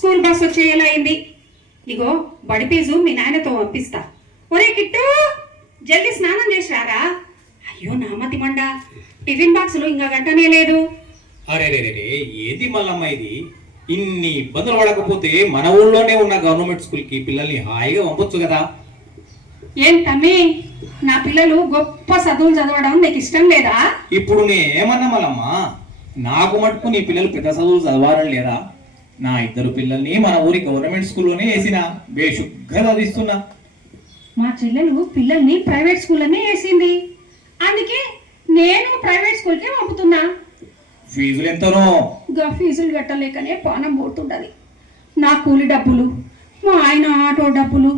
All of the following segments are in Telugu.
స్కూల్ బస్ వచ్చేలా అయింది. ఇగో బడి ఫీజు మీ నాయనతో పంపిస్తా. ఒరే కిట్టు, జల్దీ స్నానం చేసి రారా. అయ్యో నామతి మండ, టిఫిన్ బాక్సులు ఇంకా గంటనే లేదు. అరే రే రే, ఏది మల్లమ్మ ఇది? ఇన్ని ఇబ్బందులు పడకపోతే మన ఊళ్ళోనే ఉన్న గవర్నమెంట్ స్కూల్కి పిల్లల్ని హాయిగా పంపొచ్చు కదా. ఏం తమ్మి, నా పిల్లలు గొప్ప చదువులు చదవడం నీకు ఇష్టం లేదా? ఇప్పుడు నేనేమన్నా మల్లమ్మ, నాకు మటుకు నీ పిల్లలు పెద్ద చదువులు చదవాలని లేదా? నా ఇద్దరు పిల్లల్ని మన ఊరి గవర్నమెంట్ స్కూల్లోనే వేసిన, బేషుగ్గా చదివిస్తున్నా. మా చెల్లెలు పిల్లల్ని ప్రైవేట్ స్కూల్లోనే వేసింది, అందుకే నేను ప్రైవేట్ స్కూల్కే పంపుతున్నా. ఫీజులు ఎంతనో? గా ఫీజులు కట్టలేకనే పానం పోతుండదు. నా కూలి డబ్బులు, మా ఆయన ఆటో డబ్బులు,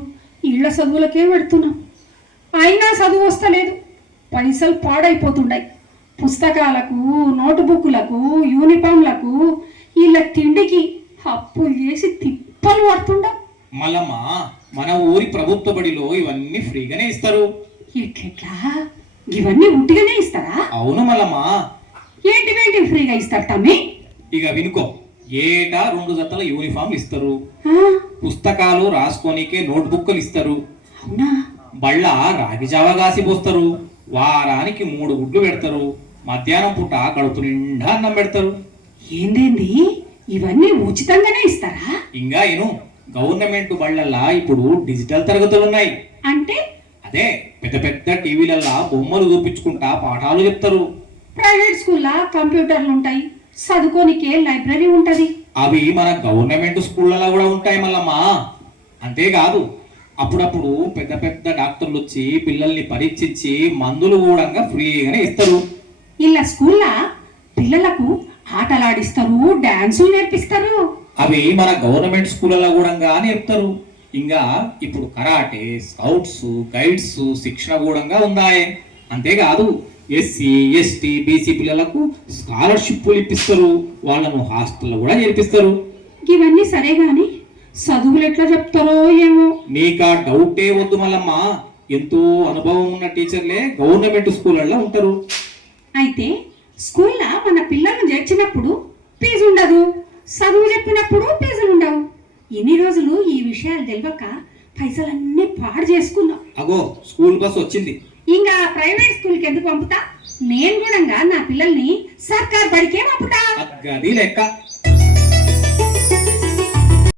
ఇళ్ల చదువులకే పెడుతున్నాం. అయినా చదువు వస్తలేదు, పైసలు పాడైపోతుండాయి. పుస్తకాలకు, నోటుబుక్లకు, యూనిఫామ్లకు, వీళ్ళ తిండికి అప్పు చేసి తిప్పలు పడుతుండం. మల్లమ్మ, మన ఊరి ప్రభుత్వ బడిలో ఇవన్నీ ఫ్రీగానే ఇస్తారు. ఎట్లా? ఇవన్నీ ఉట్టిగానే ఇస్తారా? అవును మల్లమ్మ. ఏంటి ఫ్రీగా ఇస్తారు తమ్మి? ఇక వినుకో, ఏటా 2 జతల యూనిఫామ్లు ఇస్తారు, పుస్తకాలు రాసుకోనికే నోట్బుక్లు ఇస్తారు, అవునా? బళ్ళ రాగి జావా కాసి పోస్తారు, వారానికి 3 గుడ్లు పెడతారు, మధ్యాహ్నం పూట కడుపు నిండా అన్నం పెడతారు. ఏందేంది, ఇవన్నీ ఉచితంగానే ఇస్తారా? ఇంకా ఏను, గవర్నమెంట్ బళ్ళల్లా ఇప్పుడు డిజిటల్ తరగతులు ఉన్నాయి. అంటే? అదే, పెద్ద పెద్ద టీవీలల్లా బొమ్మలు చూపించుకుంటా పాఠాలు చెప్తారు. ప్రైవేట్ స్కూల్లో కంప్యూటర్లు ఉంటాయి, చదువుకోనికే లైబ్రరీ ఉంటది. అవి మన గవర్నమెంట్ స్కూళ్ళలో కూడా ఉంటాయి మల్లమ్మా. అంతేకాదు, అప్పుడప్పుడు పెద్ద పెద్ద డాక్టర్లు వచ్చి పిల్లల్ని పరీక్షించి మందులు కూడా ఫ్రీగానే ఇస్తారు. ఇలా స్కూల్లో పిల్లలకు ఆటలాడిస్తారు, డాన్సులు నేర్పిస్తారు. అవి మన గవర్నమెంట్ స్కూళ్ళలో కూడా నేర్పుతారు. ఇంకా ఇప్పుడు కరాటే, స్కౌట్స్, గైడ్స్ శిక్షణ కూడా ఉన్నాయి. అంతేకాదు, ఎస్సీ, ఎస్టీ, బీసీ పిల్లలకు స్కాలర్షిప్లు ఇప్పిస్తారు, వాళ్ళను హాస్టల్లో కూడా చేర్పిస్తారు. ఇవన్నీ సరే గాని చదువులు ఎట్లా చెప్తారో ఏమో. నీకా డౌటే వద్దు మల్లమ్మ, ఎంతో అనుభవం ఉన్న టీచర్లే గవర్నమెంట్ స్కూళ్ళల్లో ఉంటారు. అయితే స్కూల్లో మన పిల్లలను చేర్చినప్పుడు ఫీజు ఉండదు, చదువు చెప్పినప్పుడు ఫీజులు ఉండవు. ఎన్ని రోజులు ఈ విషయాలు తెలియక పైసలన్నీ పాడు చేసుకున్నాం. అగో స్కూల్ బస్ వచ్చింది. ఇంకా ప్రైవేట్ స్కూల్ కి ఎందుకు పంపుతా? నేను కూడా నా పిల్లల్ని సర్కార్ బడికే పంపుతా. గది లెక్క.